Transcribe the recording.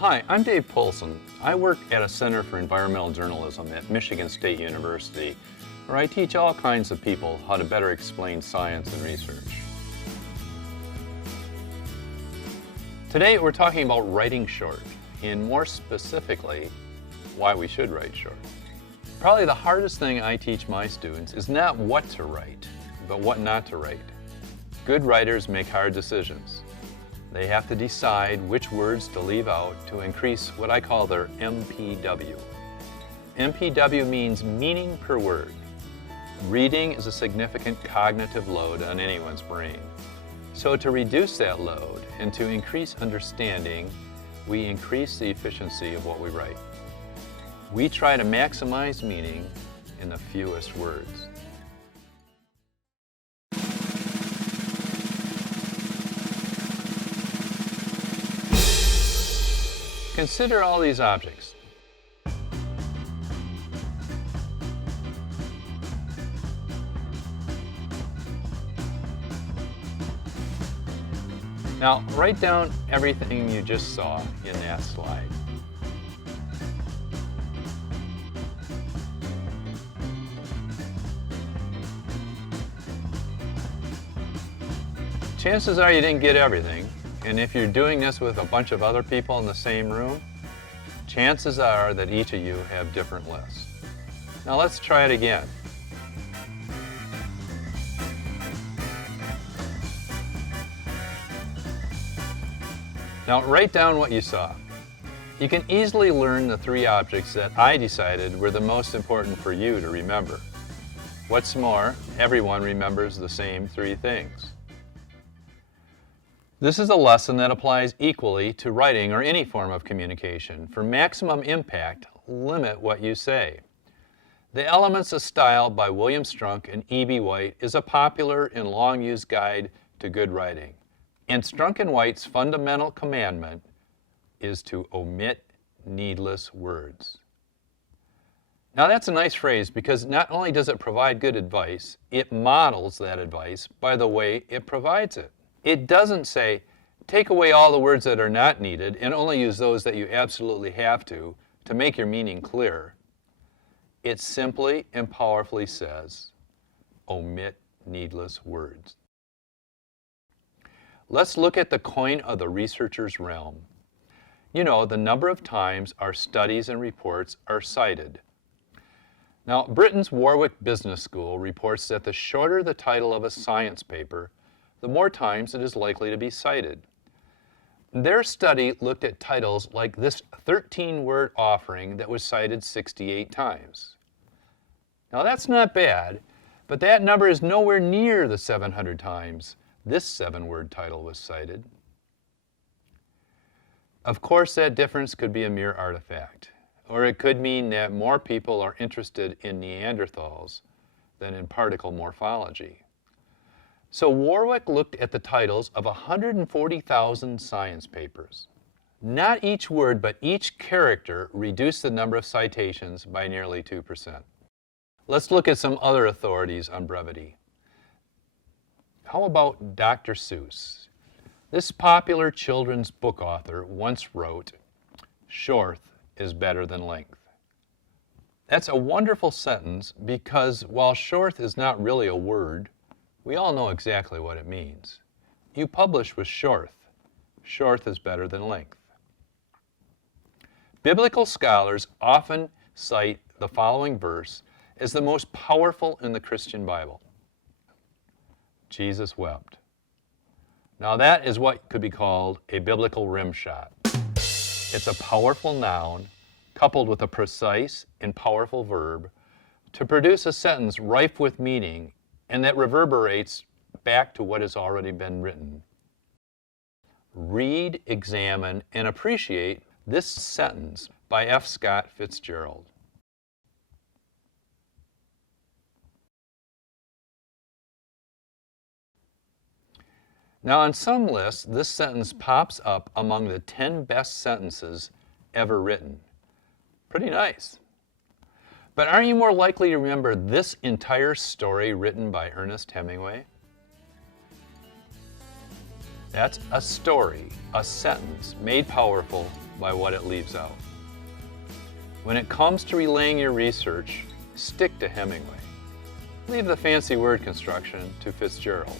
Hi, I'm Dave Polson. I work at a Center for Environmental Journalism at Michigan State University, where I teach all kinds of people how to better explain science and research. Today we're talking about writing short, and more specifically, why we should write short. Probably the hardest thing I teach my students is not what to write, but what not to write. Good writers make hard decisions. They have to decide which words to leave out to increase what I call their MPW. MPW means meaning per word. Reading is a significant cognitive load on anyone's brain. So to reduce that load and to increase understanding, we increase the efficiency of what we write. We try to maximize meaning in the fewest words. Consider all these objects. Now, write down everything you just saw in that slide. Chances are you didn't get everything. And if you're doing this with a bunch of other people in the same room, chances are that each of you have different lists. Now let's try it again. Now write down what you saw. You can easily learn the three objects that I decided were the most important for you to remember. What's more, everyone remembers the same three things. This is a lesson that applies equally to writing or any form of communication. For maximum impact, limit what you say. The Elements of Style by William Strunk and E.B. White is a popular and long-used guide to good writing. And Strunk and White's fundamental commandment is to omit needless words. Now that's a nice phrase because not only does it provide good advice, it models that advice by the way it provides it. It doesn't say, take away all the words that are not needed and only use those that you absolutely have to make your meaning clear. It simply and powerfully says, omit needless words. Let's look at the coin of the researcher's realm. You know, the number of times our studies and reports are cited. Now, Britain's Warwick Business School reports that the shorter the title of a science paper, the more times it is likely to be cited. Their study looked at titles like this 13-word offering that was cited 68 times. Now that's not bad, but that number is nowhere near the 700 times this 7-word title was cited. Of course, that difference could be a mere artifact, or it could mean that more people are interested in Neanderthals than in particle morphology. So Warwick looked at the titles of 140,000 science papers. Not each word, but each character reduced the number of citations by nearly 2%. Let's look at some other authorities on brevity. How about Dr. Seuss? This popular children's book author once wrote, "Short is better than length." That's a wonderful sentence because while short is not really a word, we all know exactly what it means. You publish with short. Short is better than length. Biblical scholars often cite the following verse as the most powerful in the Christian Bible. Jesus wept. Now that is what could be called a biblical rim shot. It's a powerful noun coupled with a precise and powerful verb to produce a sentence rife with meaning and that reverberates back to what has already been written. Read, examine, and appreciate this sentence by F. Scott Fitzgerald. Now on some lists, this sentence pops up among the 10 best sentences ever written. Pretty nice. But aren't you more likely to remember this entire story written by Ernest Hemingway? That's a story, a sentence made powerful by what it leaves out. When it comes to relaying your research, stick to Hemingway. Leave the fancy word construction to Fitzgerald.